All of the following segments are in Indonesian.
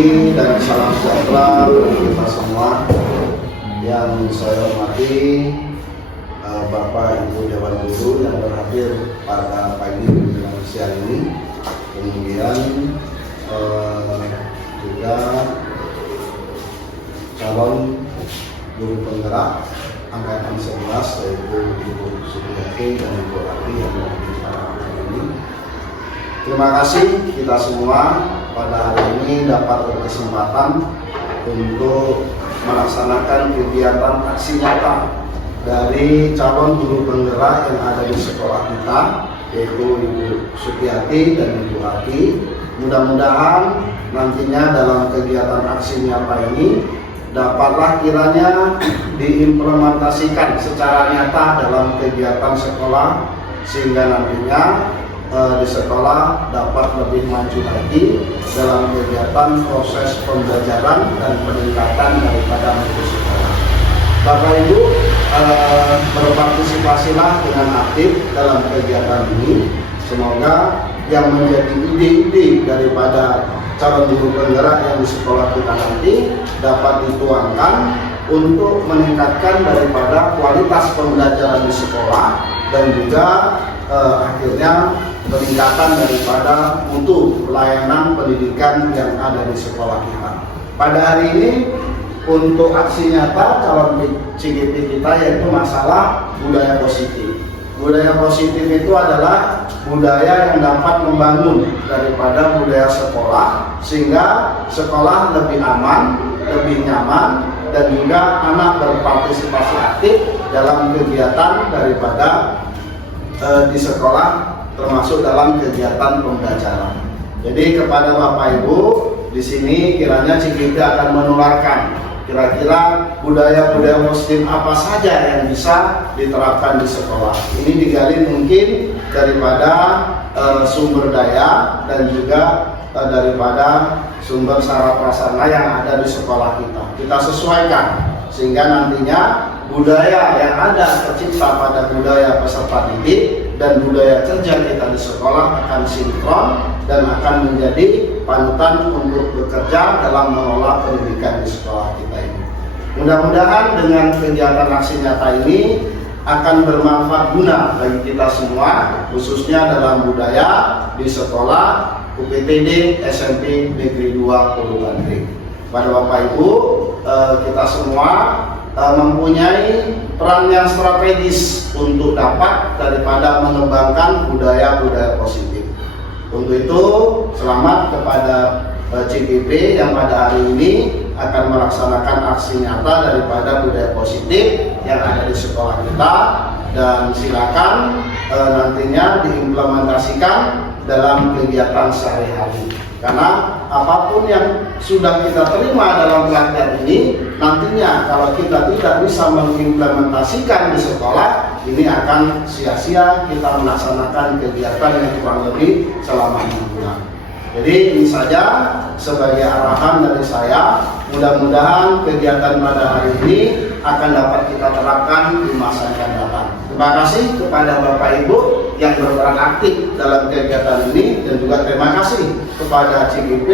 pagi dan salam sejahtera bagi kita semua. Yang saya hormati Bapak Ibu Dewan Guru yang berhadir pada pagi menjelang siang ini. Kemudian juga calon guru penggerak angkatan 11 yaitu Ibu Supriyati dan Ibu Ati yang berhadir pada hari ini. Terima kasih kita semua pada hari ini dapat berkesempatan untuk melaksanakan kegiatan aksi nyata dari calon guru penggerak yang ada di sekolah kita, yaitu Ibu Supriyati dan Ibu Ati. Mudah-mudahan nantinya dalam kegiatan aksi nyata ini dapatlah kiranya diimplementasikan secara nyata dalam kegiatan sekolah, sehingga nantinya di sekolah dapat lebih maju lagi dalam kegiatan proses pembelajaran dan peningkatan daripada mutu sekolah. Bapak Ibu berpartisipasilah dengan aktif dalam kegiatan ini. Semoga yang menjadi ide-ide daripada calon guru penggerak yang di sekolah kita nanti dapat dituangkan untuk meningkatkan daripada kualitas pembelajaran di sekolah dan juga akhirnya peningkatan daripada mutu pelayanan pendidikan yang ada di sekolah kita. Pada hari ini untuk aksi nyata calon CGP kita yaitu masalah budaya positif. Budaya positif itu adalah budaya yang dapat membangun daripada budaya sekolah sehingga sekolah lebih aman, lebih nyaman, dan juga anak berpartisipasi aktif dalam kegiatan daripada di sekolah, termasuk dalam kegiatan pembelajaran. Jadi kepada Bapak Ibu di sini kiranya CGP akan menularkan kira-kira budaya-budaya positif apa saja yang bisa diterapkan di sekolah. Ini digali mungkin daripada sumber daya dan juga daripada sumber sarana prasarana yang ada di sekolah kita. Kita sesuaikan sehingga nantinya budaya yang ada tercipta pada budaya peserta didik dan budaya kerja kita di sekolah akan sinkron dan akan menjadi panutan untuk bekerja dalam mengelola pendidikan di sekolah kita ini. Mudah-mudahan dengan kegiatan aksi nyata ini akan bermanfaat guna bagi kita semua, khususnya dalam budaya di sekolah UPTD SMP Negeri 2 Pulau Gandring. Pada Bapak Ibu, kita semua mempunyai peran yang strategis untuk dapat daripada mengembangkan budaya-budaya positif. Untuk itu, selamat kepada CGP yang pada hari ini akan melaksanakan aksi nyata daripada budaya positif yang ada di sekolah kita, dan silakan nantinya diimplementasikan dalam kegiatan sehari-hari. Karena apapun yang sudah kita terima dalam pelatihan ini, nantinya kalau kita tidak bisa mengimplementasikan di sekolah, ini akan sia-sia kita melaksanakan kegiatan yang kurang lebih selama 6 bulan. Jadi ini saja sebagai arahan dari saya. Mudah-mudahan kegiatan pada hari ini akan dapat kita terapkan di masa yang akan datang. Terima kasih kepada Bapak Ibu yang berperan aktif dalam kegiatan ini, dan juga terima kasih kepada CGP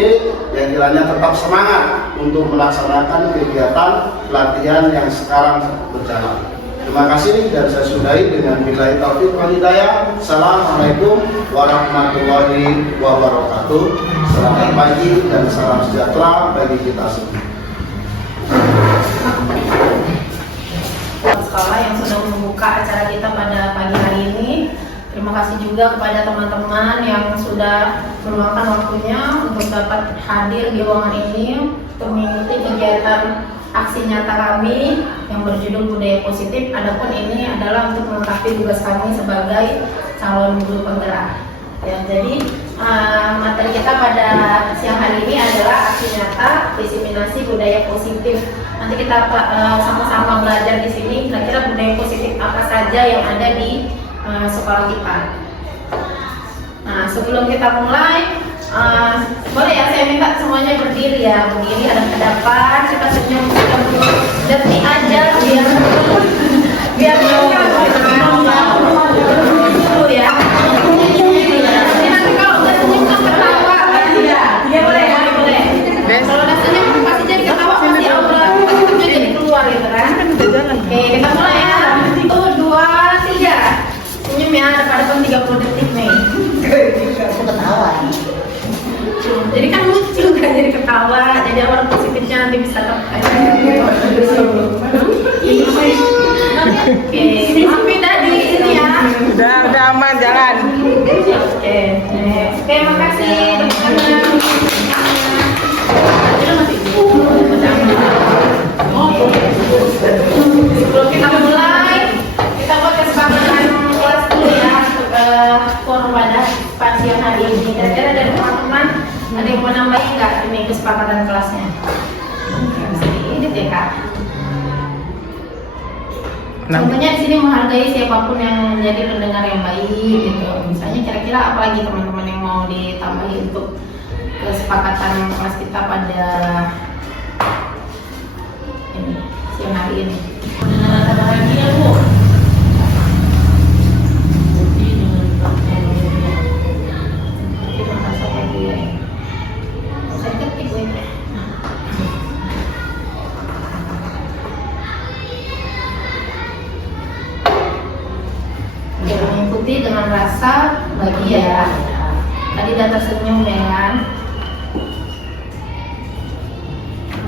yang kiranya tetap semangat untuk melaksanakan kegiatan pelatihan yang sekarang berjalan. Terima kasih dan saya sudahi dengan billahi taufiq wal hidayah. Assalamualaikum warahmatullahi wabarakatuh. Selamat pagi dan salam sejahtera bagi kita semua. Sekolah yang sudah membuka acara kita pada pagi hari ini. Terima kasih juga kepada teman-teman yang sudah meluangkan waktunya untuk dapat hadir di ruangan ini untuk mengikuti kegiatan aksi nyata kami yang berjudul budaya positif. Adapun ini adalah untuk melengkapi tugas kami sebagai calon guru penggerak. Ya, jadi materi kita pada siang hari ini adalah aksi nyata diseminasi budaya positif. Nanti kita sama-sama belajar di sini kira-kira budaya positif apa saja yang ada di sekolah kita. Nah, sebelum kita mulai, boleh ya saya minta semuanya berdiri ya, berdiri ada ke depan, kita senyum detik aja biar dulu ya. Nanti kalau nggak senyum kan ketawa, ya boleh ya, boleh. Jadi kan lucu kan, jadi ketawa, jadi orang positifnya nanti bisa terkait. Oke, maafin tadi ini ya. Udah aman, jalan. Oke, makasih teman-teman. Sebelum kita mulai, kita buat kesepakatan kelas dulu ya untuk forum pada siang hari ini. Kira-kira dari teman-teman ada yang mau nambahin nggak ini kesepakatan kelasnya? Bisa diedit ya kak. Contohnya di sini menghargai siapapun yang menjadi pendengar yang baik gitu. Misalnya kira-kira apa lagi teman-teman yang mau ditambahin untuk kesepakatan kelas kita pada ini siang hari ini. Ada lagi ya bu. Saya ketik bu. Mengikuti dengan rasa bahagia. Tadi udah tersenyum ya kan.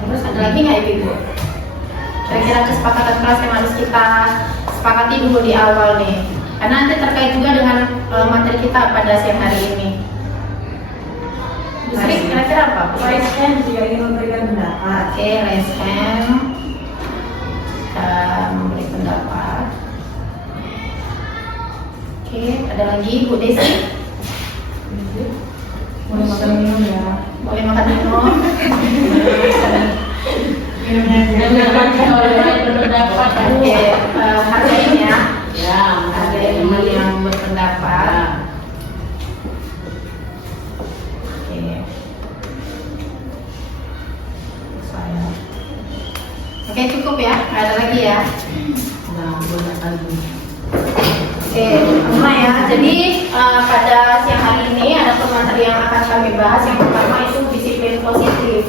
Terus ada lagi nggak ibu? Kira-kira kesepakatan kelas yang harus kita sepakati dulu di awal nih. Karena nanti terkait juga dengan materi kita pada siang hari ini. Justru kira-kira apa? Raise hand jika ingin memberikan pendapat. Oke, raise hand. Memberi pendapat. Oke, ada lagi Bu Desi. Boleh makan minum ya. Boleh makan minum. Berpendapat. Oke, hargain ya. Ya, Hargain yang berpendapat. Oke. Saya. Oke, cukup ya. Nggak ada lagi ya. Nah, boleh lagi. Oke, mulai ya. Jadi pada siang hari ini ada materi yang akan kami bahas. Yang pertama itu disiplin positif.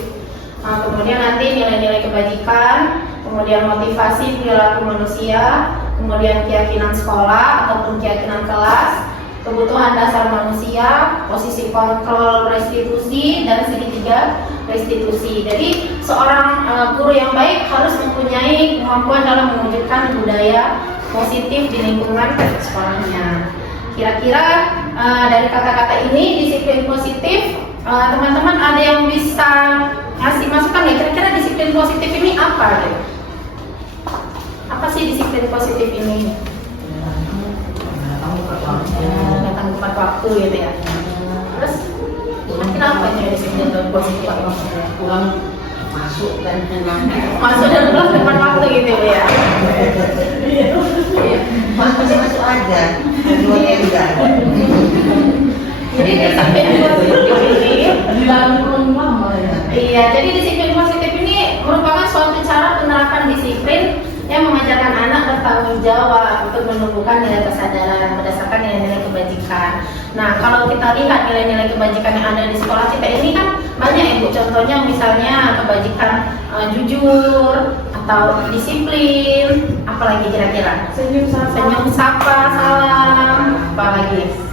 Kemudian nanti nilai-nilai kebajikan, kemudian motivasi perilaku manusia, kemudian keyakinan sekolah ataupun keyakinan kelas, kebutuhan dasar manusia, posisi kontrol restitusi, dan segitiga restitusi. Jadi seorang guru yang baik harus mempunyai kemampuan dalam mewujudkan budaya positif di lingkungan sekolahnya. Kira-kira dari kata-kata ini disiplin positif, teman-teman ada yang bisa ngasih masukan ya? Kira-kira disiplin positif ini apa? Gitu? Apa sih disiplin positif ini? Datang tepat waktu gitu ya. Terus kira-kira apa ya disiplin positif? Pulang masuk dan Masuk dan pulang tepat waktu gitu ya. masuk aja. Dua-duanya enggak. Jadi disiplin positif ini Di dalam rumah ya. iya, jadi disiplin positif ini merupakan suatu cara penerapan disiplin yang mengajarkan anak bertanggung jawab untuk menumbuhkan nilai kesadaran berdasarkan nilai-nilai kebajikan. Nah, kalau kita lihat nilai-nilai kebajikan yang ada di sekolah kita ini kan banyak ya Bu. Contohnya misalnya kebajikan jujur atau disiplin, apalagi kira-kira? Senyum Sapa, salam, apalagi?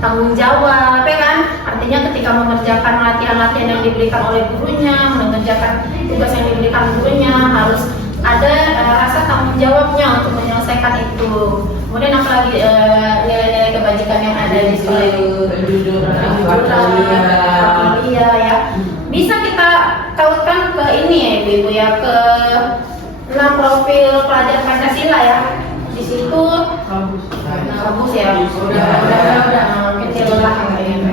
Tanggung jawab, ya kan? Artinya ketika mengerjakan latihan-latihan yang diberikan oleh gurunya, mengerjakan tugas yang diberikan gurunya, harus ada rasa tanggung jawabnya untuk menyelesaikan itu. Kemudian apalagi nilai-nilai kebajikan yang ada di kejujuran, ya. Bisa kita kaitkan ke ini ya, Ibu ya, ke 6 profil pelajar Pancasila ya. Di situ bagus ya. Udah kecil lah kayaknya.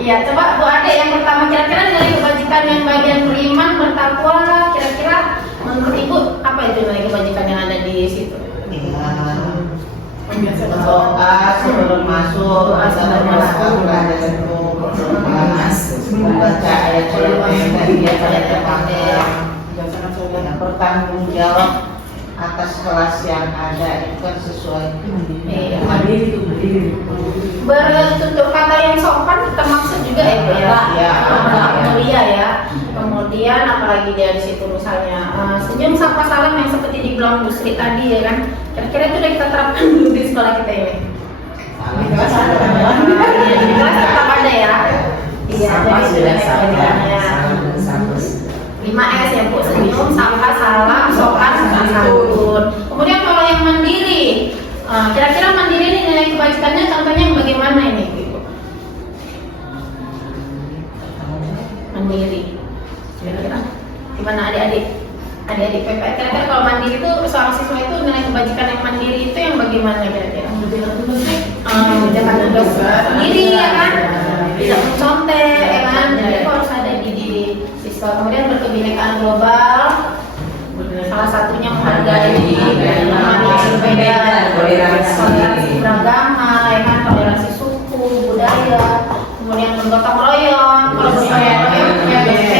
Iya, coba Bu Ade yang pertama, kira-kira nilai kebajikan yang bagian beriman, bertakwa, kira-kira menurut Ibu apa itu nilai kebajikan yang ada di situ? Berdoa sebelum masuk, membaca ayat-ayat yang tadi dia bertanggung jawab atas kelas yang ada itu kan sesuai. Bertutur kata yang sopan termaksud juga ya Bu ya. Mulia ya. Kemudian apalagi dia di situ misalnya senyum sapa salam yang seperti dibilang Bu Sri tadi ya kan. Kira-kira itu udah kita terapkan dulu di sekolah kita ini. di kelas ada. Iya, di kelas tetap ada ya. Iya, Sama jadi sudah itu sama. kewajibannya. Sama. 5S ya Bu, senyum, sapa, salam, sopan, santun. Kemudian kalau yang mandiri, kira-kira mandiri ini nilai kebajikannya contohnya yang bagaimana ini Ibu? Mandiri. Kira-kira gimana adik-adik? Adik-adik PPR, kira-kira kalau mandiri itu seorang siswa itu nilai kebajikan yang mandiri itu yang bagaimana kira-kira? Jangan tugas sendiri ya kan? Tidak mencontek ya kan? Jadi itu harus ada di diri siswa. Kemudian berkebinekaan global, salah satunya menghargai memahami yang berbeda, toleransi beragama, ya kan? Toleransi suku, budaya, kemudian bergotong royong. Kalau bergotong royong punya best.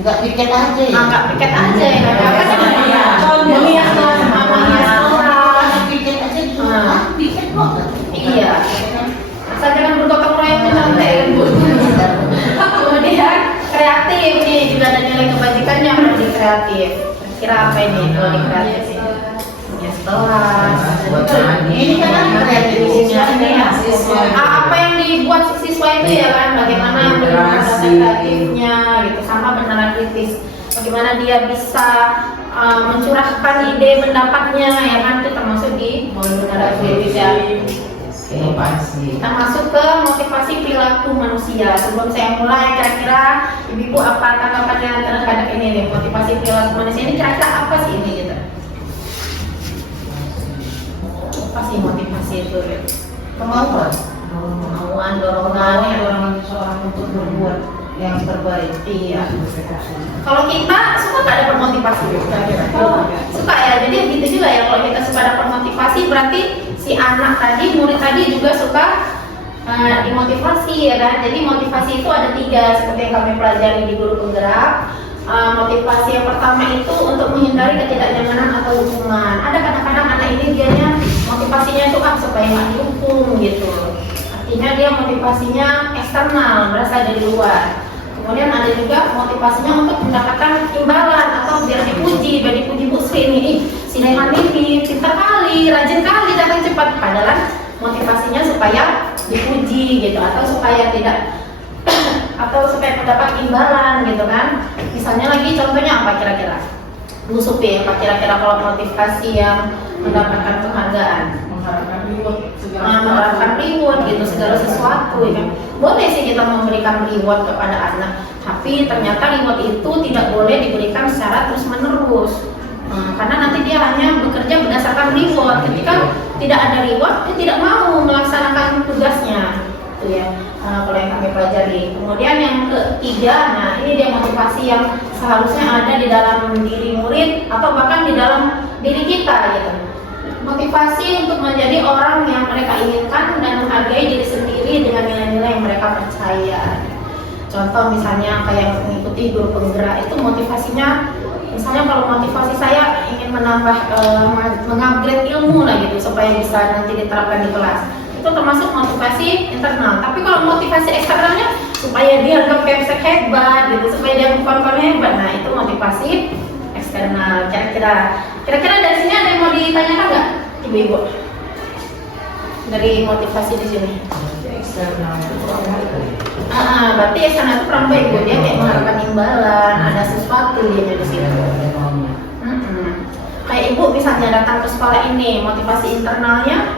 Enggak piket aja ya. Nggak piket aja ya kan? Apa sih namanya? Memias kelas, Piket aja dulu. Nah. Piket kok. iya. Asal jangan bergotong royong mencontek kan Bu. Kemudian kreatif nih juga ada nilai kebajikannya berarti kreatif. Kira apa ini kalau di kreatif sih? Ya kelas. Ini kan kreatif siswa ini ya. Apa yang dibuat siswa itu ya kan? Bagaimana menggunakan kreatifnya gitu, sama benaran kritis. Bagaimana dia bisa mencurahkan ide pendapatnya ya kan? Itu termasuk di benaran kritis ya. Kita masuk ke motivasi perilaku manusia. Sebelum saya mulai, kira-kira ibu apa tanggapannya terhadap ini nih, motivasi perilaku manusia ini kira-kira apa sih ini gitu? Apa sih motivasi itu? Kemauan. Kemauan, dorongan, Dorongan seseorang untuk berbuat yang terbaik. Iya. Kalau kita suka nggak dapat motivasi? Suka ya. Jadi gitu juga ya. Kalau kita suka dapat motivasi, berarti si anak tadi, murid tadi juga suka dimotivasi ya kan. Jadi motivasi itu ada 3 seperti yang kami pelajari di guru penggerak. Motivasi yang pertama itu untuk menghindari ketidaknyamanan atau hukuman. Ada kadang-kadang anak ini dianya motivasinya itu supaya nggak dihukum gitu. Artinya dia motivasinya eksternal, berasal dari luar. Kemudian ada juga motivasinya untuk mendapatkan imbalan atau biar dipuji Bu Sri ini, si Leman ini pintar kali, rajin kali, datang cepat. Padahal motivasinya supaya dipuji gitu, atau supaya tidak atau supaya mendapat imbalan gitu kan. Misalnya lagi contohnya apa kira-kira? Bu Supi, apa kira-kira kalau motivasi yang mendapatkan penghargaan? Mengharapkan reward gitu, segala sesuatu ya kan. Boleh sih kita memberikan reward kepada anak, tapi ternyata reward itu tidak boleh diberikan secara terus-menerus. Karena nanti dia hanya bekerja berdasarkan reward. Ketika tidak ada reward, dia tidak mau melaksanakan tugasnya. Itu ya, kalau yang kami pelajari. Kemudian yang ketiga, nah ini dia motivasi yang seharusnya ada di dalam diri murid atau bahkan di dalam diri kita gitu. Motivasi untuk menjadi orang yang mereka inginkan dan menghargai diri sendiri dengan nilai-nilai yang mereka percaya. Contoh misalnya kayak mengikuti guru penggerak itu motivasinya, misalnya kalau motivasi saya ingin menambah mengupgrade ilmu lah gitu supaya bisa nanti diterapkan di kelas, itu termasuk motivasi internal. Tapi kalau motivasi eksternalnya supaya dia anggap kepsek hebat gitu, supaya dia bukan hebat, nah itu motivasi eksternal. Kira-kira dari sini ada yang mau ditanyakan nggak ibu-ibu dari motivasi di sini? Eksternal. Berarti eksternal itu kurang baik Bu, dia kayak mengharapkan imbalan, ada sesuatu dia di situ. Kayak ibu misalnya datang ke sekolah ini, motivasi internalnya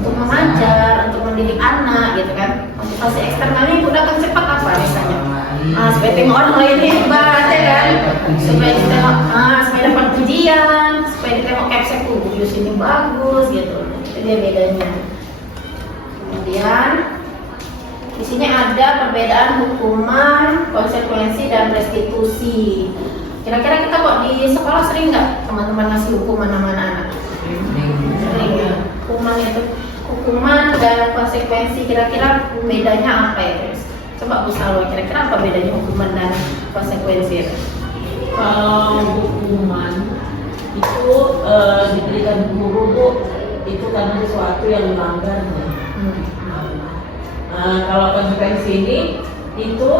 untuk mengajar, untuk mendidik anak gitu kan. Motivasi eksternalnya ibu datang cepat apa misalnya? Supaya tengok orang lain hebat ya kan, supaya ditengok, supaya dapat pujian, supaya ditengok capsek Jus ini bagus gitu. Itu dia bedanya. Kemudian di sini ada perbedaan hukuman, konsekuensi dan restitusi. Kira-kira kita kok di sekolah sering nggak teman-teman ngasih hukuman sama anak-anak? Sering ya. Hukuman dan konsekuensi, kira-kira bedanya apa ya guys? Coba Bu Salwa, kira-kira apa bedanya hukuman dan konsekuensi? Kalau hukuman itu diberikan guru Bu, itu karena sesuatu yang dilanggarnya. Kalau konsekuensi ini itu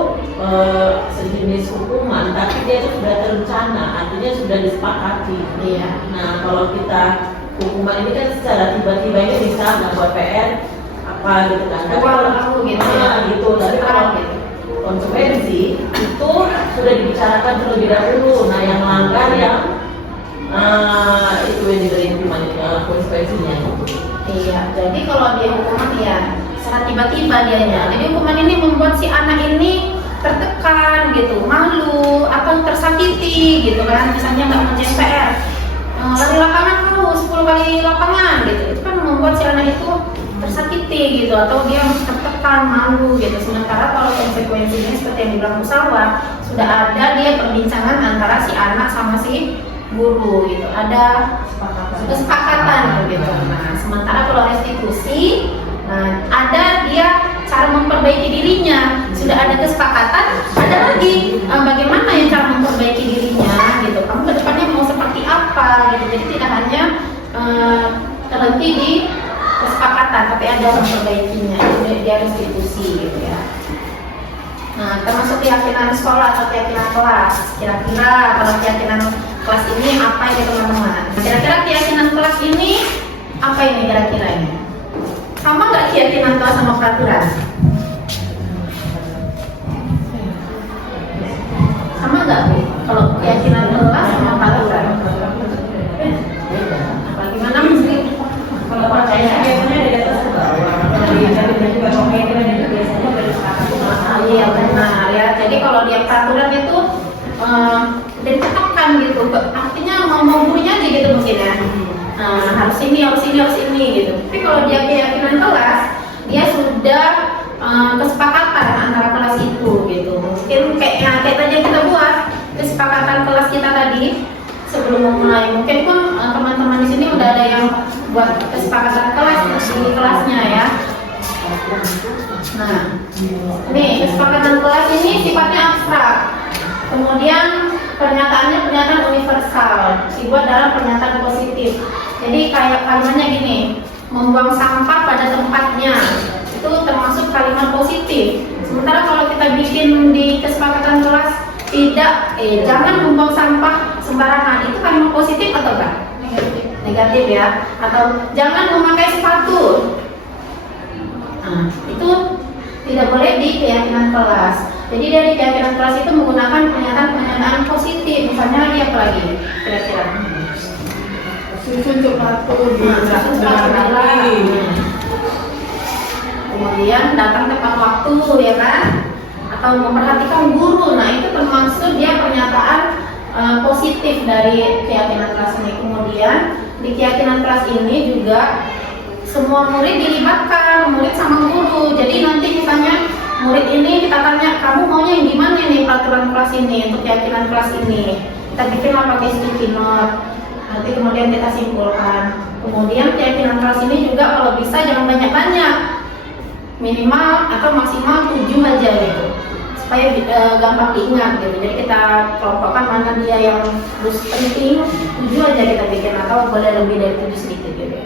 sejenis hukuman, tapi dia itu sudah terencana, artinya sudah disepakati. Iya. Nah kalau kita hukuman ini kan secara tiba-tiba ini bisa nggak buat PR, apa gitu kan. Tapi Wah, kalau aku gitu. gitu, tapi kalau Gitu. konsekuensi itu sudah dibicarakan terlebih dahulu. Nah, yang melanggar yang itu yang diterima konsekuensinya. Iya, jadi kalau dia hukuman ya secara tiba-tiba dianya. Jadi hukuman ini membuat si anak ini tertekan gitu, malu atau tersakiti gitu kan. Misalnya nggak ngerjain PR, lari lapangan kau 10 kali lapangan gitu. Itu kan membuat si anak itu tersakiti gitu, atau dia tertekan, malu gitu. Sementara kalau konsekuensinya seperti yang dibilang Musawah, sudah ada dia perbincangan antara si anak sama si guru gitu, ada kesepakatan gitu. Nah, sementara kalau restitusi, ada dia cara memperbaiki dirinya, sudah ada kesepakatan, ada lagi bagaimana yang cara memperbaiki dirinya gitu. Kamu kedepannya mau seperti apa gitu. Jadi tidak hanya terhenti di kesepakatan, tapi ada memperbaikinya. Itu dia restitusi gitu ya. Nah, termasuk keyakinan sekolah atau keyakinan kelas. Kira-kira kalau keyakinan kelas ini apa ini teman-teman? Kira-kira keyakinan kelas ini apa ini kira-kira ini? Sama nggak keyakinan kelas sama peraturan? Sama nggak Bu? Kalau keyakinan kelas sama peraturan? Bagaimana mesti? Kalau percaya biasanya ada di atas ke bawah. Dan juga keyakinan itu biasanya berdasarkan. Iya benar ya. Jadi kalau dia peraturan itu ditetapkan gitu. Artinya mau gurunya aja gitu mungkin ya. Harus ini gitu. Tapi kalau dia keyakinan kelas, dia sudah kesepakatan antara kelas itu gitu. Mungkin kayak tadi yang kita buat kesepakatan kelas kita tadi sebelum memulai. Mungkin pun teman-teman di sini udah ada yang buat kesepakatan kelas di kelasnya ya. Nah, nih kesepakatan kelas ini sifatnya abstrak. Kemudian pernyataannya pernyataan universal, dibuat dalam pernyataan positif. Jadi kayak kalimatnya gini, membuang sampah pada tempatnya, itu termasuk kalimat positif. Sementara kalau kita bikin di kesepakatan kelas tidak, jangan membuang sampah sembarangan, itu kalimat positif atau enggak? Negatif ya. Atau jangan memakai sepatu. Nah, itu tidak boleh di keyakinan kelas. Jadi dari keyakinan kelas itu menggunakan pernyataan positif. Misalnya lagi apa lagi? Kira-kira. Susun sepatu di Kemudian datang tepat waktu ya kan? Atau memperhatikan guru. Nah itu termasuk dia pernyataan positif dari keyakinan kelas ini. Kemudian di keyakinan kelas ini juga semua murid dilibatkan, murid sama guru. Jadi nanti misalnya murid ini kita tanya, kamu maunya yang gimana nih peraturan kelas ini untuk keyakinan kelas ini? Kita bikinlah pakai sticky note. Nanti kemudian kita simpulkan. Kemudian keyakinan kelas ini juga kalau bisa jangan banyak-banyak, minimal atau maksimal 7 aja gitu, supaya gampang diingat gitu. Jadi kita kelompokkan mana dia yang harus penting, 7 aja kita bikin, atau boleh lebih dari 7 sedikit gitu.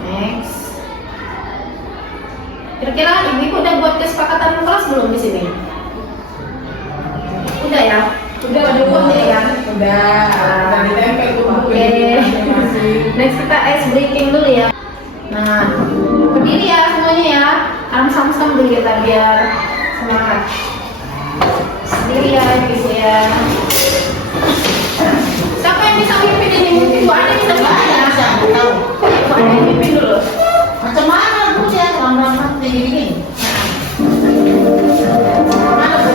Next. Kira-kira ibu udah buat kesepakatan kelas belum di sini? Udah ya? Udah ada buat ya? Udah ditempel tuh buku. Oke. Next kita ice breaking dulu ya. Nah, berdiri ya semuanya ya. Arm sama-sama dulu kita biar semangat. Berdiri ya ibu ya. Siapa yang bisa mimpin ini? Bu Ani bisa mimpin? Tahu. Bu Ani mimpin dulu. Macam mana Bu ya lama-lama begini? Mana Bu?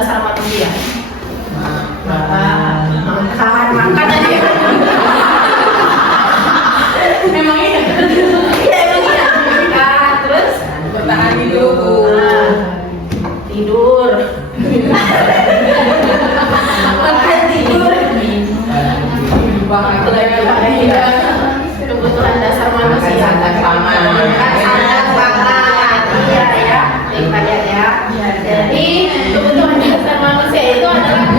dasar manusia? Makan. Makan aja. Memang iya. Iya emang iya. Makan, terus Bertahan hidup. tidur. Makan tidur. Kebutuhan dasar manusia. Makan, pangan. Makan, pangan. Iya ya. Baik ya. Jadi kebutuhan dasar manusia itu adalah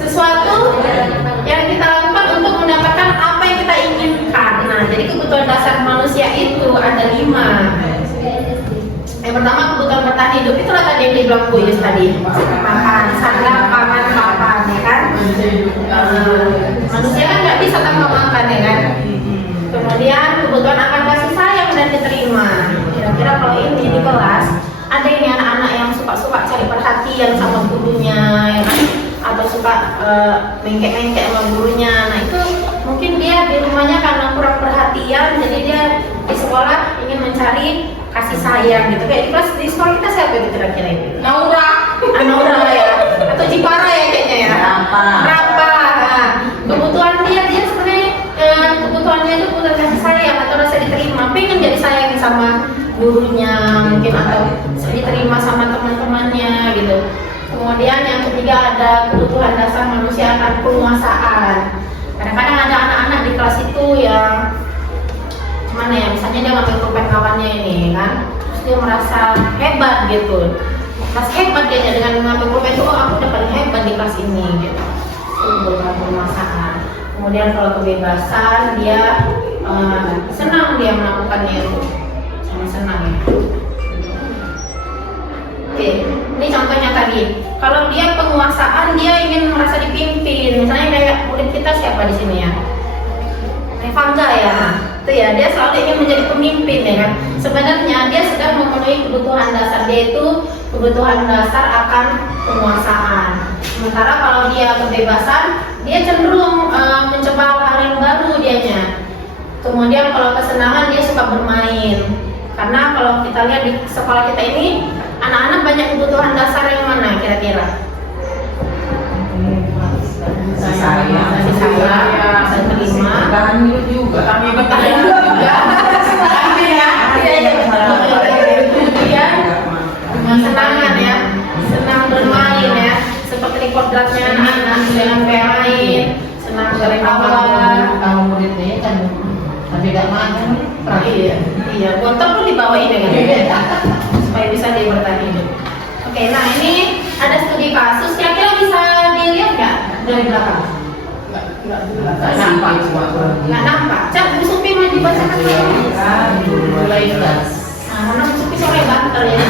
sesuatu yang kita lakukan untuk mendapatkan apa yang kita inginkan. Nah, jadi kebutuhan dasar manusia itu ada 5. Yang pertama kebutuhan bertahan hidup itu tadi yang dibilang Bu Yus tadi, makan, sandang, pangan, papan, ya kan? Manusia kan nggak bisa tanpa makan, ya kan? Kemudian kebutuhan akan kasih sayang dan diterima. Kira-kira kalau ini di kelas ada ini anak-anak yang suka cari perhatian sama gurunya, ya kan? Atau suka mengkek-mengkek sama gurunya. Nah itu mungkin dia di rumahnya karena kurang perhatian, jadi dia di sekolah ingin mencari kasih sayang gitu. Kayak di sekolah kita siapa itu kira-kira itu? Naura ya, atau Jipara ya kayaknya ya. Rapa. Nah, kebutuhan dia sebenarnya kebutuhannya itu kebutuhan kasih sayang atau rasa diterima. Pengen jadi sayang sama gurunya mungkin atau diterima sama teman-temannya gitu. Kemudian yang ketiga ada kebutuhan dasar manusia akan penguasaan. Kadang-kadang ada anak-anak di kelas itu yang mana ya, misalnya dia ngambil pulpen kawannya ini kan, terus dia merasa hebat gitu, merasa hebat dia dengan mengambil pulpen itu, oh aku udah paling hebat di kelas ini gitu. Itu kebutuhan penguasaan. Kemudian kalau kebebasan dia senang dia melakukannya itu, sama senang ya. Oke, ini contohnya tadi. Kalau dia penguasaan, dia ingin merasa dipimpin. Misalnya kayak murid kita siapa di sini ya? Revangga ya. Itu ya, dia selalu ingin menjadi pemimpin ya kan. Sebenarnya dia sedang memenuhi kebutuhan dasar, dia itu kebutuhan dasar akan penguasaan. Sementara kalau dia kebebasan, dia cenderung mencoba hal yang baru dianya. Kemudian kalau kesenangan dia suka bermain. Karena kalau kita lihat di sekolah kita ini, anak-anak banyak kebutuhan dasar yang mana kira-kira? Saya terima. Bertahan hidup juga. Kami bertahan hidup juga. Kami ya. Kemudian kesenangan ya, senang bermain ya, seperti kodratnya anak-anak dengan bermain, senang berkawan. Kalau muridnya kan tidak makan. Iya, botol pun dibawain ya supaya bisa dia bertahan hidup. Oke, nah ini ada studi kasus, kira-kira bisa dilihat nggak dari belakang? Nggak nampak cuma Nggak nampak. Cak, Bu Supi mau dibacakan mulai gas. Nah, karena Bu Supi sore banter ya.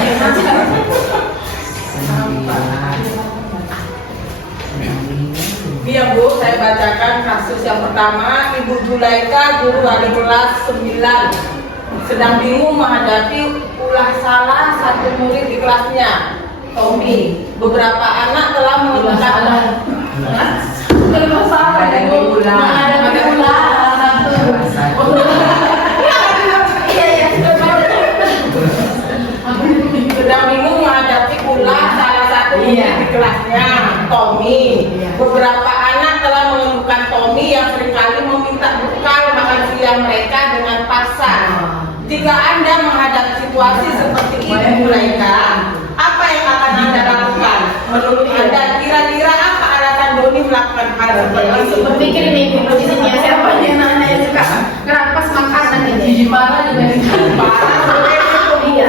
Iya Bu, saya bacakan kasus yang pertama. Ibu Zulaika, guru wali kelas 9, sedang bingung menghadapi ulah salah satu murid di kelasnya, Tommy. Beberapa anak telah melakukan sedang bingung menghadapi ulah salah satu murid di kelasnya, Tommy. Beberapa anak telah mengeluhkan Tommy yang seringkali meminta bekal makan siang mereka dengan paksa. Jika Anda menghadapi situasi seperti ini, Zulaika, apa yang akan Anda lakukan? Menurut Anda, kira-kira apa alasan Doni melakukan hal seperti itu? Berpikir ini ibu di sini ya, siapa yang anak yang suka ngerampas makanan ini? Jipara juga iya.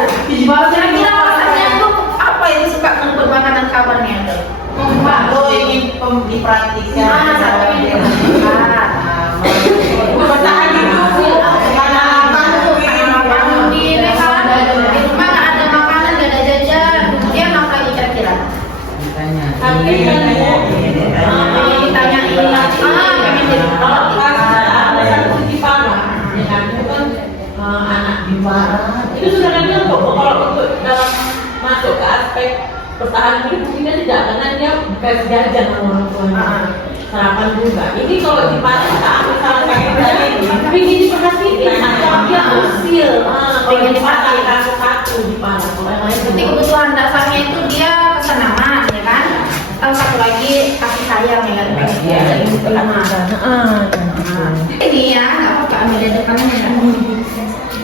Kira-kira alasannya tuh apa yang suka ngebut makanan kabarnya tuh? Lo ingin diperhatikan. Satu ini Bertahan hidup. di rumah nggak ada makanan, nggak ada jajan, dia makan kira-kira. Tapi katanya Ditanyain pengen jadi ada satu Jipara, ya kan? Itu kan anak Jipara. Itu sebenarnya kalau untuk dalam masuk ke aspek pertahanan hidup kita tidak, karena dia bukan jajan sama orang tuanya. Sarapan juga. Ini kalau Jipara kita ambil salah kayak tadi, ingin diperhatiin, atau dia usil. Pengen dipakai kaku-kaku Jipara. Seperti kebutuhan dasarnya itu dia kesenangan, ya kan? kanannya.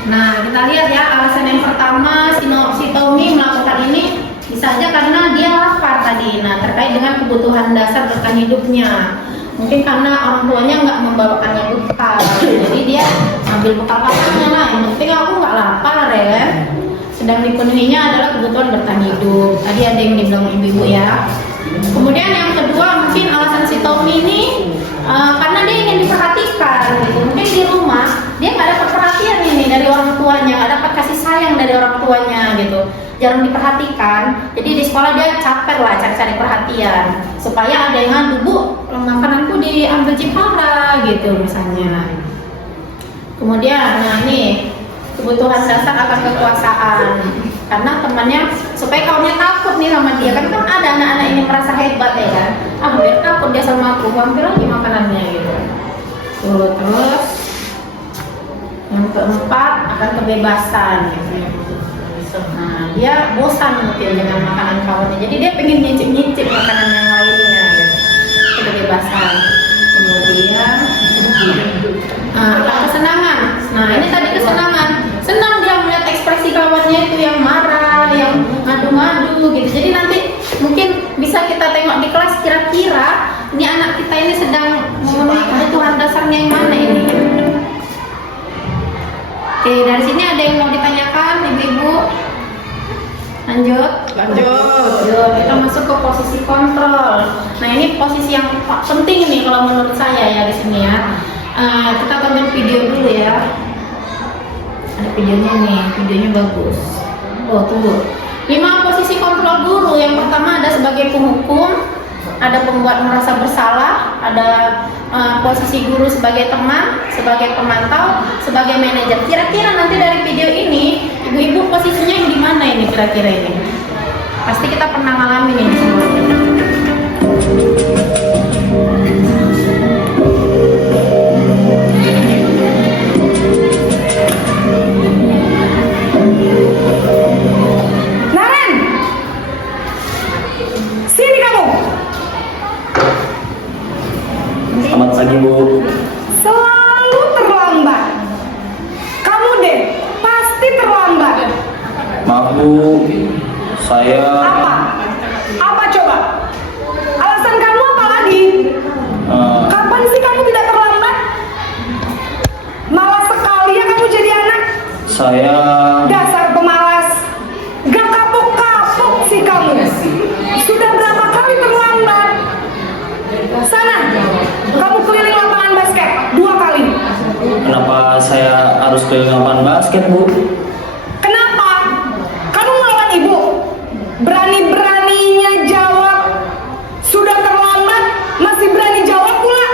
Nah, kita lihat ya alasan yang pertama si Tommy melakukan ini bisa aja karena dia lapar tadi. Nah, terkait dengan kebutuhan dasar bertahan hidupnya. Mungkin karena orang tuanya nggak membawakannya bekal, jadi dia ambil bekal papanya. Nah, yang penting aku nggak lapar ya kan. Sedang dipenuhinya adalah kebutuhan bertahan hidup. Tadi ada yang dibilang ibu-ibu ya. Kemudian yang kedua mungkin alasan si Tommy ini karena dia ingin diperhatikan gitu. Mungkin di rumah dia nggak dapat perhatian ini dari orang tuanya, nggak dapat kasih sayang dari orang tuanya gitu. Jarang diperhatikan. Jadi di sekolah dia capek lah cari-cari perhatian supaya ada yang ngadu, Bu, makananku diambil Jipara gitu misalnya. Kemudian, nah ini kebutuhan dasar akan kekuasaan karena temannya supaya kawannya takut nih sama dia kan ada anak-anak ini merasa hebat ya kan, biar takut dia sama aku, hampir lagi makanannya gitu. Terus yang keempat akan kebebasan gitu. Nah dia bosan mungkin dengan makanan kawannya, jadi dia pengen nyicip-nyicip makanan yang lainnya gitu. Kebebasan. Kemudian kesenangan. Nah ini tadi kesenangan, senang dia melihat ekspresi kawannya itu yang marah, yang ngadu-ngadu gitu. Jadi nanti mungkin bisa kita tengok di kelas kira-kira ini anak kita ini sedang memenuhi kebutuhan dasarnya yang mana ini. Oke, dari sini ada yang mau ditanyakan ibu-ibu? Lanjut. Yuk, kita masuk ke posisi kontrol. Nah ini posisi yang penting nih kalau menurut saya ya di sini ya. Kita tonton video dulu ya. Ada videonya nih, videonya bagus. Oh tunggu. 5 posisi kontrol guru. Yang pertama ada sebagai penghukum, ada pembuat merasa bersalah, ada posisi guru sebagai teman, sebagai pemantau, sebagai manajer. Kira-kira nanti dari video ini, ibu-ibu posisinya yang di mana ini kira-kira ini? Pasti kita pernah ngalamin ini semua. Naren, sini kamu. Selamat pagi, Bu. Selalu terlambat. Kamu deh, pasti terlambat. Maaf, Bu. Saya Apa? Apa coba? Alasan kamu apa lagi? Kapan sih kamu tidak terlambat? Malas sekali ya kamu jadi anak. saya Dasar pemalas. Gak kapok-kapok sih kamu. Sudah berapa kali terlambat? Sana, kamu keliling lapangan basket 2 kali. kenapa saya harus ke lapangan basket, Bu? Kenapa? Kamu melawan ibu. Berani-beraninya jawab. Sudah terlambat, masih berani jawab pula.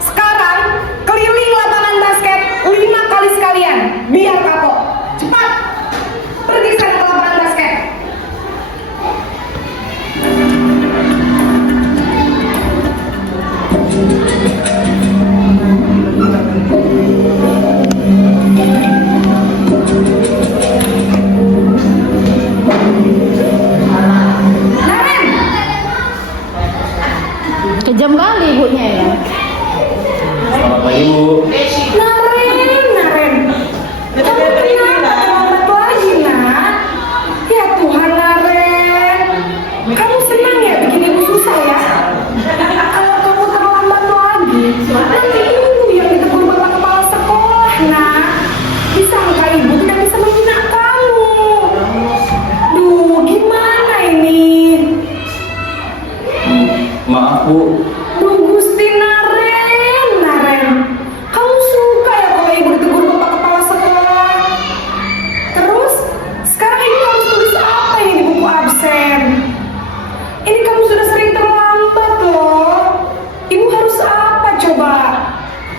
Sekarang, keliling lapangan basket 5 kali sekalian. Biar kapok. Cepat. Pergi sana ke lapangan basket. Naren, Kejam kali ibunya ya. Selamat pagi, Bu. Naren. Kamu kenapa terlambat lagi, nak? Ya Tuhan, Naren. Kamu senang ya bikin ibu susah ya? Kalau kamu terlambat lagi, nanti ibu yang ditegur bapak kepala sekolah, nak. Disangka ibu tidak bisa membina kamu. Duh, gimana ini? Maaf, Bu. Duh, Gusti Naren. Kamu suka ya kalau ibu ditegur bapak kepala sekolah? Terus, sekarang ibu harus tulis apa ini di buku absen? Ini kamu sudah sering terlambat loh. Ibu harus apa coba?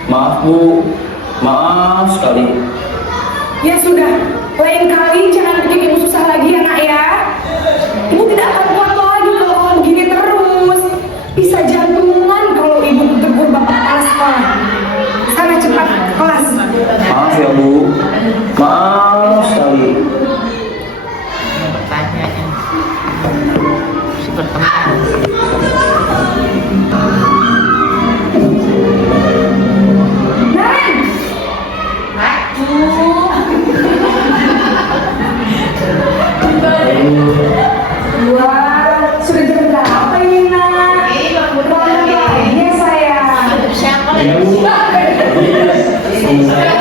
Maaf, Bu. Maaf sekali. Ya sudah, lain kali jangan bikin ibu susah lagi ya nak ya. Ibu tidak akan kuat lagi kalau kamu gini terus. Bisa jantungan kalau ibu ditegur bapak kepala sekolah. Sana cepat kelas. Maaf ya, Bu. Maaf sekali. Pertanyaannya si berteman. Naren, saya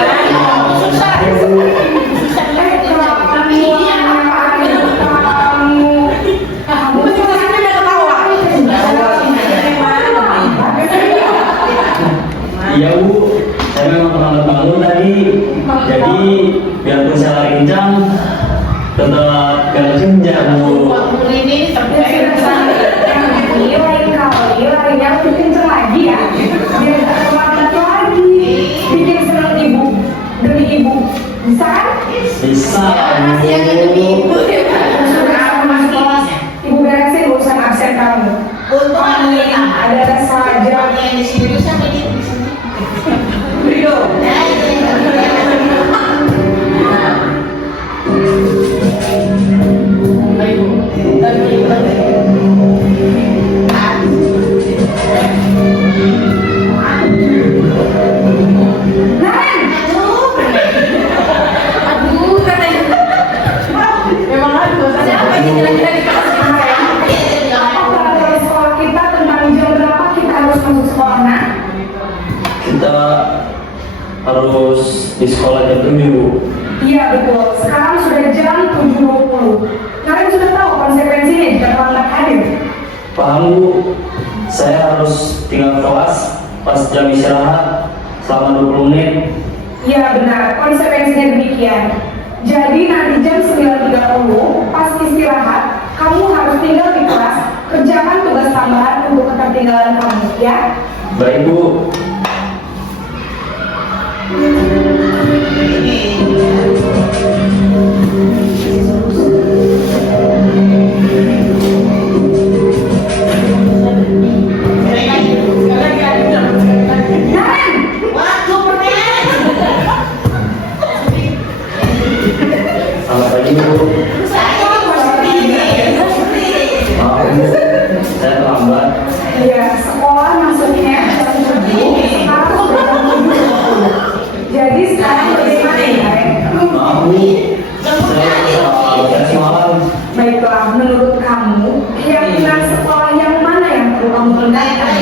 Iya Bu, saya memang terlambat bangun tadi, jadi biarpun saya lari kencang, tetap gak jenjang Bu. Ini Lain kali larinya lebih kenceng lagi ya, biar gak terlambat lagi. Bikin senang ibu demi ibu, bisa kan? Bisa Bu. Sudah masuk kelas, ibu beresin urusan absen kamu. Untuk anak Ada saja. yang di sini bisa begini di sini. Beri dong. Sekolah kita tentang jam berapa kita harus masuk sekolah, nak? Kita harus di sekolah jam 7 Bu. Iya betul, sekarang sudah jam 7.20. Kalian sudah tahu konsekuensinya jika terlambat hadir? Paham Bu, saya harus tinggal kelas pas jam istirahat selama 20 menit. Iya benar, konsekuensinya demikian. Jadi nanti jam 9.30 pas istirahat, kamu harus tinggal di kelas, kerjakan tugas tambahan untuk ketertinggalan kamu, ya? Baik Bu. Waktu permen. Selamat pagi Bu. Saya Maaf Bu, saya terlambat. Iya, sekolah masuknya jam 7, sekarang sudah jam 7.20. Jadi sekarang bagaimana ya, Ren? Maaf Bu, saya terlambat semalam. Baiklah, menurut kamu, keyakinan sekolah yang mana yang perlu kamu pendekkan?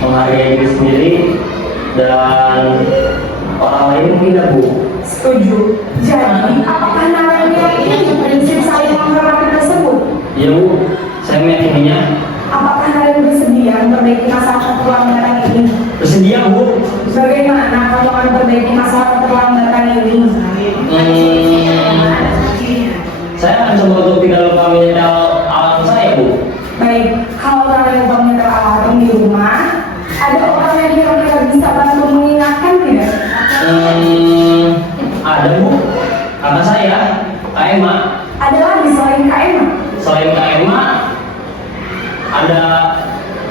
Menghargai diri sendiri dan orang lain mungkin tidak Bu. Setuju. Jadi, apakah Naren meyakini prinsip saling menghormati tersebut? Iya Bu, saya meyakininya. Apakah Naren bersedia memperbaiki masalah keterlambatan ini? Bersedia Bu. Bagaimana kamu akan memperbaiki masalah keterlambatan ini? Saya akan coba untuk tidak lupa menyetel alarm saya Bu. Baik, kalau Naren lupa menyetel alarm di rumah, ada orang yang kira-kira bisa bantu mengingatkan tidak? Ada Bu, kakak saya, Kak Emma. Ada lagi selain Kak Emma? Selain Kak Emma, ada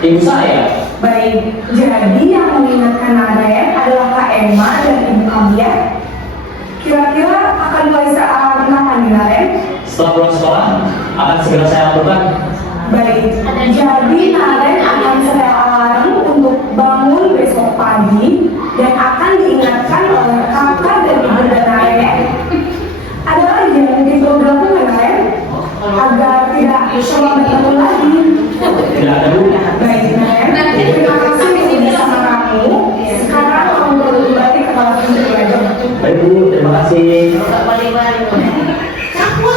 ibu saya. Baik, jadi yang mengingatkan Naren adalah Kak Emma dan ibu kamu ya? Kira-kira akan mulai saat kapan nih Naren? Setelah pulang sekolah, akan segera saya lakukan. Baik, jadi Naren akan setel alarm untuk bangun besok pagi dan akan diingatkan oleh kakak dan ibu dan Naren. Ada lagi yang mungkin perlu dilakukan Naren agar tidak terlambat bangun lagi. Tidak ada Bu. Baik Naren, terima kasih sudah bersama kamu. Sekarang kamu perlu kembali ke kelas untuk belajar. Baik Bu, terima kasih. Enggak balik-balik. Aku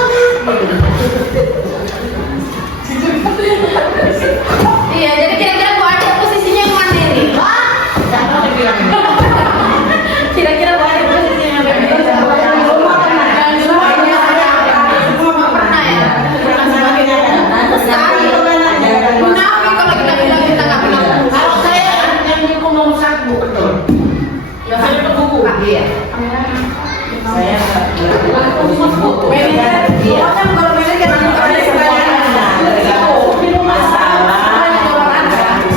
Iya, jadi kira-kira Bu Ade posisinya yang mana ini? Kira-kira Bu Ade posisinya yang mana? Pernah ya? Sekali. Munafik kalau kita bilang kita nggak pernah. kalau saya yang dukung nomor 1 betul. Ya saya buku. Iya. Saya Iya. Kalau manajer nanti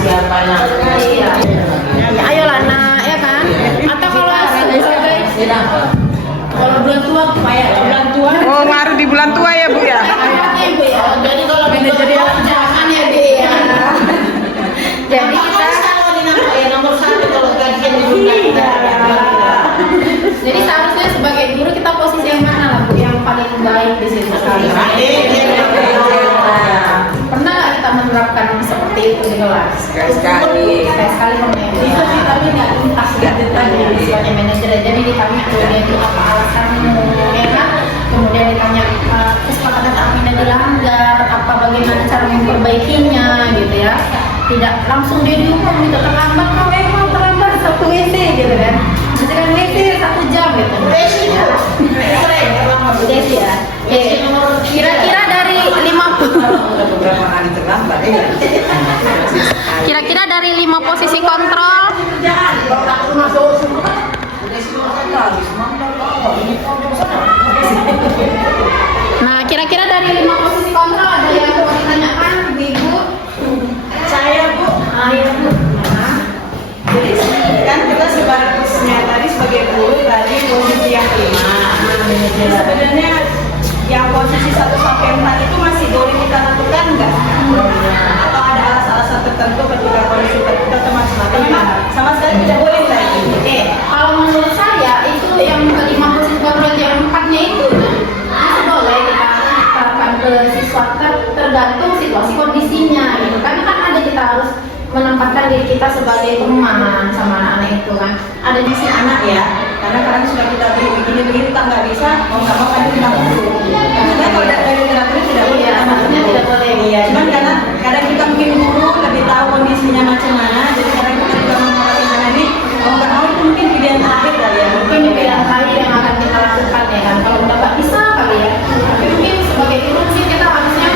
siapa Iya. Ayolah nak, ya kan? Atau kalau sebagai kalau bulan tua kayak bulan tua. Oh, ngaruh di bulan tua ya Bu ya. Kayaknya Bu ya. Jadi kalau manajerial jangan ya Bu ya. Jadi kita nomor 1 kalau gajian di bulan. jadi seharusnya sebagai guru kita posisi yang mana lah Bu yang paling baik di situ sekali. Pernah nggak kita menerapkan seperti itu di kelas? Sekali-sekali. Sekali-sekali pernah. Bisa sih tapi nggak tuntas nggak detail. kemudian itu apa alasanmu, ya kan? Kemudian ditanya kesepakatan apa yang dilanggar, apa bagaimana cara memperbaikinya, gitu ya. Tidak langsung dia dihukum gitu, terlambat kau emang terlambat 1 WC gitu kan. Misalkan WC 1 jam gitu. WC ya. WC ya. Kira-kira dari 50 beberapa kali terlambat ya. Kira-kira dari 5 posisi kontrol. Nah, kira-kira dari 5 posisi kontrol ada yang mau ditanyakan, Ibu? Saya Bu, Ayo, Bu. Nah, jadi kan kita tadi sebagai guru tadi posisi yang 5. Jadi sebenarnya yang posisi 1 sampai 4 itu masih boleh kita lakukan nggak? Atau ada alasan-alasan tertentu ketika kondisi tertentu atau macam-macam? Memang sama sekali tidak boleh lagi. kalau menurut saya itu yang ke-5 posisi kontrol yang 4-nya itu boleh kita terapkan ke siswa tergantung situasi kondisinya gitu. Karena kan ada kita harus menempatkan diri kita sebagai teman sama anak-anak itu kan. Ada di si anak ya, karena kadang sudah kita begini-begini tak nggak bisa, mau nggak mau kan kita dulu. Karena kalau dari literatur tidak boleh, maksudnya tidak boleh. Iya, cuman karena kadang kita mungkin guru lebih tahu kondisinya macam mana, jadi kadang kita juga mengalami anak ini, mau nggak mau itu mungkin pilihan terakhir kali ya. Mungkin pilihan terakhir yang akan kita lakukan ya kan. Kalau udah nggak bisa kali ya. Tapi mungkin sebagai guru sih kita harusnya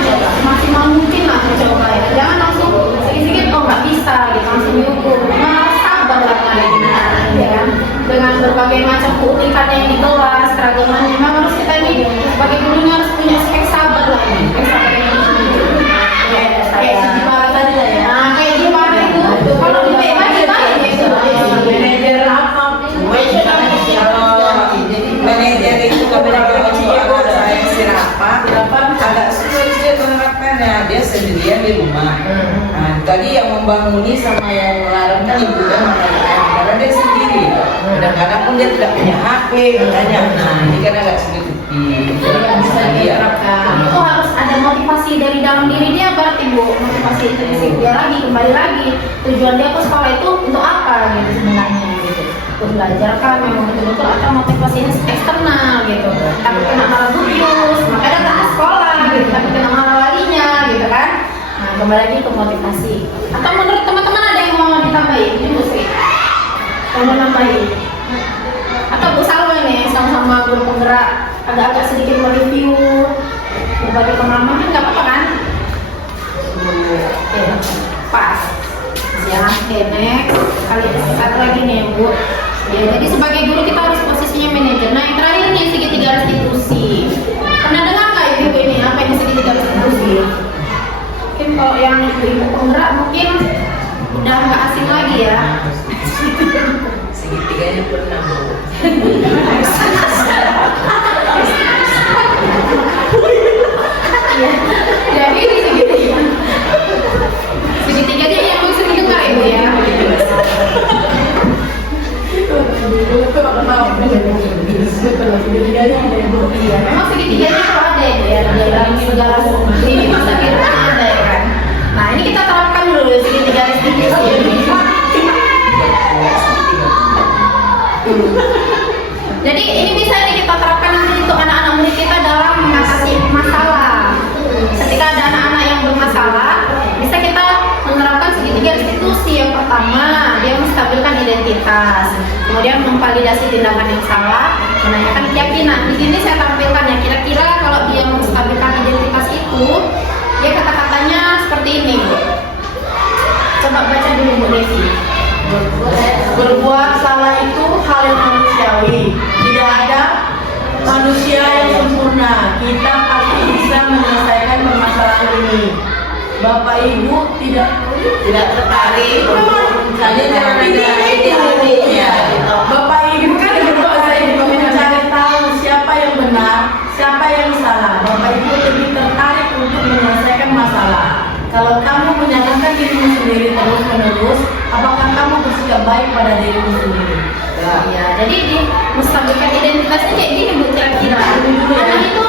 maksimal mungkin lah mencoba ya. Jangan langsung sedikit oh nggak bisa gitu langsung diukur. Nah, sabar lah kalian ya kan. Dengan berbagai macam keunikan yang di kelas, keragamannya memang harus kita ini sebagai gurunya harus punya spek sabar lah ya. Spek sabar yang kayak gimana tadi lah ya. Nah, kayak gimana itu? Kalau di bebas gimana itu? Manajer apa? Manajer itu kebetulan anak saya si Rafa agak sulit dia menerapkannya, dia sendirian di rumah. Nah, tadi yang membanguni sama yang melarang kan ibunya mengatakan karena dia sendiri. Kadang-kadang pun dia tidak punya HP katanya. Nah, ini kan agak sulit Bisa diterapkan. Itu harus ada motivasi dari dalam diri dia berarti Bu. Motivasi intrinsik dia lagi kembali lagi. Tujuan dia ke sekolah itu untuk apa gitu sebenarnya gitu. Untuk belajar kan memang betul-betul atau motivasi eksternal gitu. Tapi kena malah dubius, makanya datang ke sekolah gitu. Tapi kena malah larinya gitu kan. Nah, kembali lagi ke motivasi. Atau menurut teman-teman ada yang mau ditambahin? Ini Bu Sri. Mau nambahin? Atau Bu Salwa nih sama-sama guru penggerak agak-agak sedikit mereview berbagai pengalaman kan nggak apa-apa kan? Oke, pas ya. Oke, next kali satu lagi nih Bu ya, jadi sebagai guru kita harus posisinya manajer. Nah yang terakhir nih segitiga restitusi. Pernah dengar nggak Ibu ini apa yang segitiga restitusi? Mungkin kalau yang ibu penggerak mungkin udah nggak asing lagi ya. segitiganya pernah Bu. Jadi segitiganya yang mau sering dengar Ibu ya. Iya, memang segitiganya itu ada ya Bu ya dalam segala ini masa kehidupan ada ya kan. Nah ini kita terapkan dulu segitiga restitusi ini. Jadi ini bisa kita terapkan untuk anak-anak murid kita dalam mengatasi masalah. Ketika ada anak-anak yang bermasalah, bisa kita menerapkan segitiga restitusi. Yang pertama, dia menstabilkan identitas, kemudian memvalidasi tindakan yang salah, menanyakan keyakinan. Di sini saya tampilkan ya, kira-kira kalau dia menstabilkan identitas itu, dia kata-katanya seperti ini. Coba baca dulu Bu Desi. Berbuat salah itu hal yang manusiawi. Tidak ada manusia yang sempurna. Kita pasti bisa menyelesaikan permasalahan ini. Bapak Ibu tidak tertarik Misalnya jangan ada ide-idenya. Bapak Ibu kan berdoa Ibu mencari tahu siapa yang benar, siapa yang salah. Bapak Ibu lebih tertarik untuk menyelesaikan masalah. Kalau kamu menyalahkan dirimu sendiri terus-menerus, apakah kamu bersikap baik pada dirimu sendiri? Ya, jadi di menstabilkan identitasnya kayak gini Bu kira-kira. Anak itu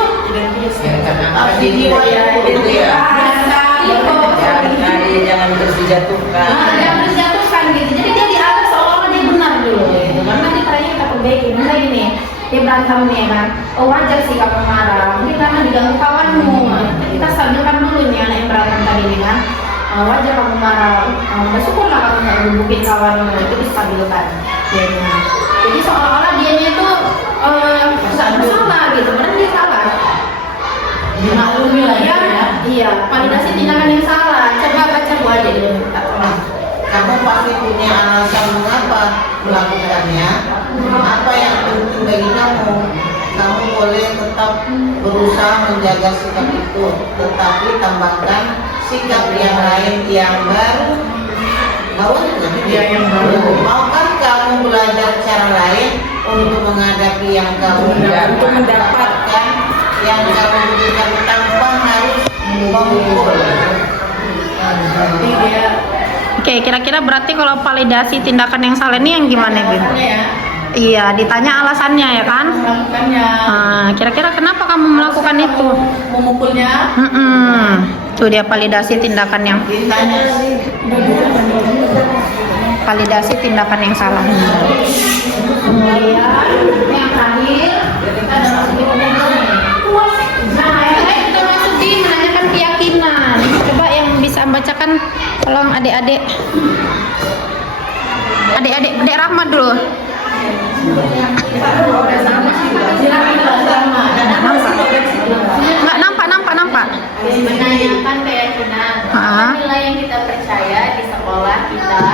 Jiwa ya itu ya. Jangan terus dijatuhkan. Jangan terjatuhkan gitu. Jadi dia dianggap seolah-olah dia benar dulu gitu. Karena nanti caranya kita perbaiki. Misalnya gini, dia berantem nih kan, oh wajar sih kamu marah, mungkin karena diganggu kawanmu. Kita stabilkan dulu nih anak yang berantem tadi nih kan, wajar kamu marah, bersyukurlah kamu nggak gebukin kawanmu, itu distabilkan dianya. Jadi seolah-olah dianya itu nggak bersalah gitu, padahal dia salah. Dimaklumi lah ya. Iya, validasi tindakan yang salah. Coba baca Bu Ade dulu, minta tolong. Kamu pasti punya alasan mengapa melakukannya. Apa yang penting bagi kamu, kamu boleh tetap berusaha menjaga sikap itu, tetapi tambahkan sikap yang lain yang baru. Yang baru. Maukah kamu belajar cara lain untuk menghadapi yang kamu Untuk mendapatkan yang kamu butuhkan tanpa harus memukul? Jadi dia Oke, kira-kira berarti kalau validasi tindakan yang salah ini yang gimana, Bim? ya Iya, ditanya alasannya ya kan? melakukannya. Kira-kira kenapa kamu melakukan itu? Memukulnya. Tuh dia validasi tindakan yang Ditanya sih. validasi tindakan yang salah. Kemudian yang terakhir kita ada masuk di Nah, yang lain kita masuk di menanyakan keyakinan. Coba yang bisa membacakan, tolong adik-adik. Adik-adik, Dek Rahmat dulu. Nggak nampak. Menanyakan keyakinan apa nilai yang kita percaya di sekolah kita,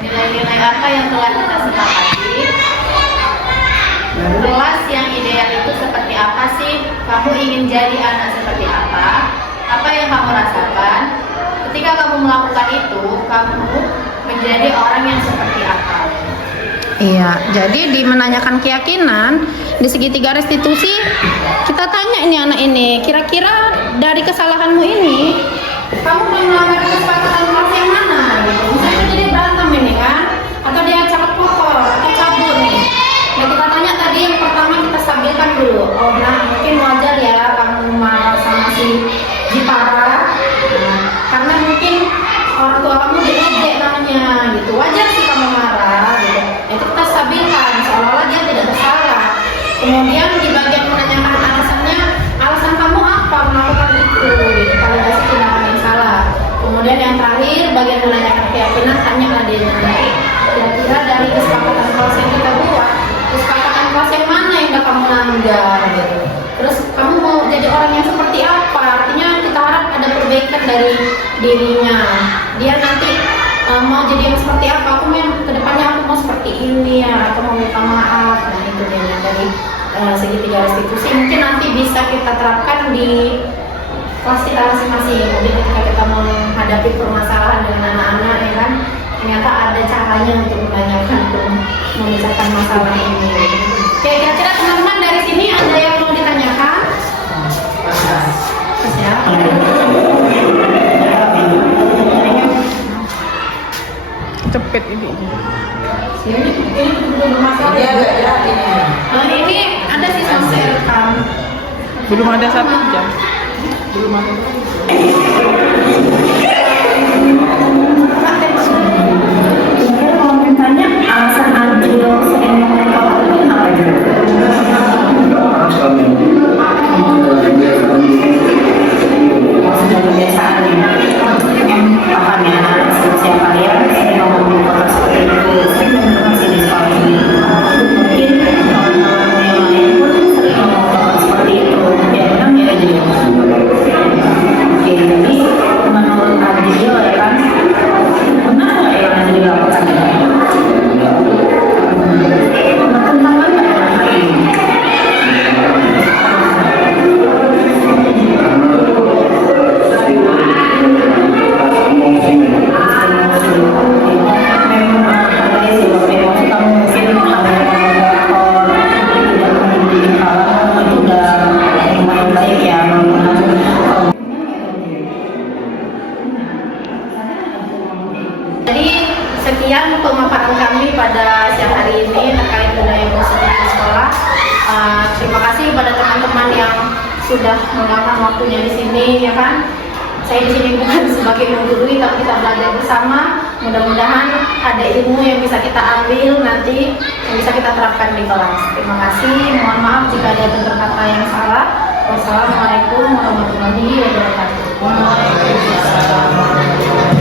nilai-nilai apa yang telah kita sepakati, kelas yang ideal itu seperti apa sih, kamu ingin jadi anak seperti apa yang kamu rasakan ketika kamu melakukan itu, kamu menjadi orang yang seperti apa. Iya, jadi di menanyakan keyakinan di segitiga restitusi kita tanya ini anak ini, kira-kira dari kesalahanmu ini kamu mau melanggar kesepakatan kelas yang mana? Gitu. Misalnya jadi berantem ini kan, atau dia cabut pokok atau cabut nih. Nah kita tanya tadi yang pertama kita stabilkan dulu. Oh, nah mungkin wajar ya kamu marah sama si Jipara, karena mungkin orang tua kamu diejek namanya gitu. Wajar sih kamu marah gitu. Itu kita stabilkan seolah-olah dia tidak bersalah. Kemudian di bagian menanyakan alasannya, alasan kamu apa melakukan itu gitu. Validasi tindakan yang salah. Kemudian yang terakhir bagian menanyakan keyakinan, tanyalah dia kira-kira dari kesepakatan kelas yang kita buat, kesepakatan kelas yang mana yang udah kamu langgar gitu. Terus kamu mau jadi orang yang seperti apa? Artinya kita harap ada perbaikan dari dirinya. Dia nanti mau jadi yang seperti apa? Aku kedepannya aku mau seperti ini ya, atau mau minta maaf. Nah itu dia dari segitiga restitusi. Mungkin nanti bisa kita terapkan di kelas kita masing-masing. Jadi ketika kita mau menghadapi permasalahan dengan anak-anak ya kan, ternyata ada caranya untuk menanyakan, untuk membicarakan masalah ini. Oke, kira-kira teman-teman dari sini ada yang mau ditanyakan? Siapa? Cepet ini. Ini bermasalah. Dia agak jahat ini. Ini ada siswa saya rekam. Belum ada 1 jam. Belum ada. Kalau ditanya alasan Adil sering mengungkap itu kenapa? Maksudnya kebiasaan yang apanya setiap kalian sering mengungkap seperti itu, sering mengungkap di sekolah ini. Mungkin teman-teman yang lain pun sering mengungkap seperti itu. Ya memang ya jadi. Oke, jadi menurut Adil ya kan, benar nggak yang Adil dilakukan? Bertentangan nggak dengan hal ini? Jadi sekian pemaparan kami pada siang hari ini terkait budaya positif di sekolah. Terima kasih kepada teman-teman yang sudah meluangkan waktunya di sini ya kan. saya di sini bukan sebagai menggurui, tapi kita belajar bersama. Mudah-mudahan ada ilmu yang bisa kita ambil nanti, yang bisa kita terapkan di kelas. Terima kasih. Mohon maaf jika ada tutur kata yang salah. Wassalamualaikum warahmatullahi wabarakatuh. Waalaikumsalam.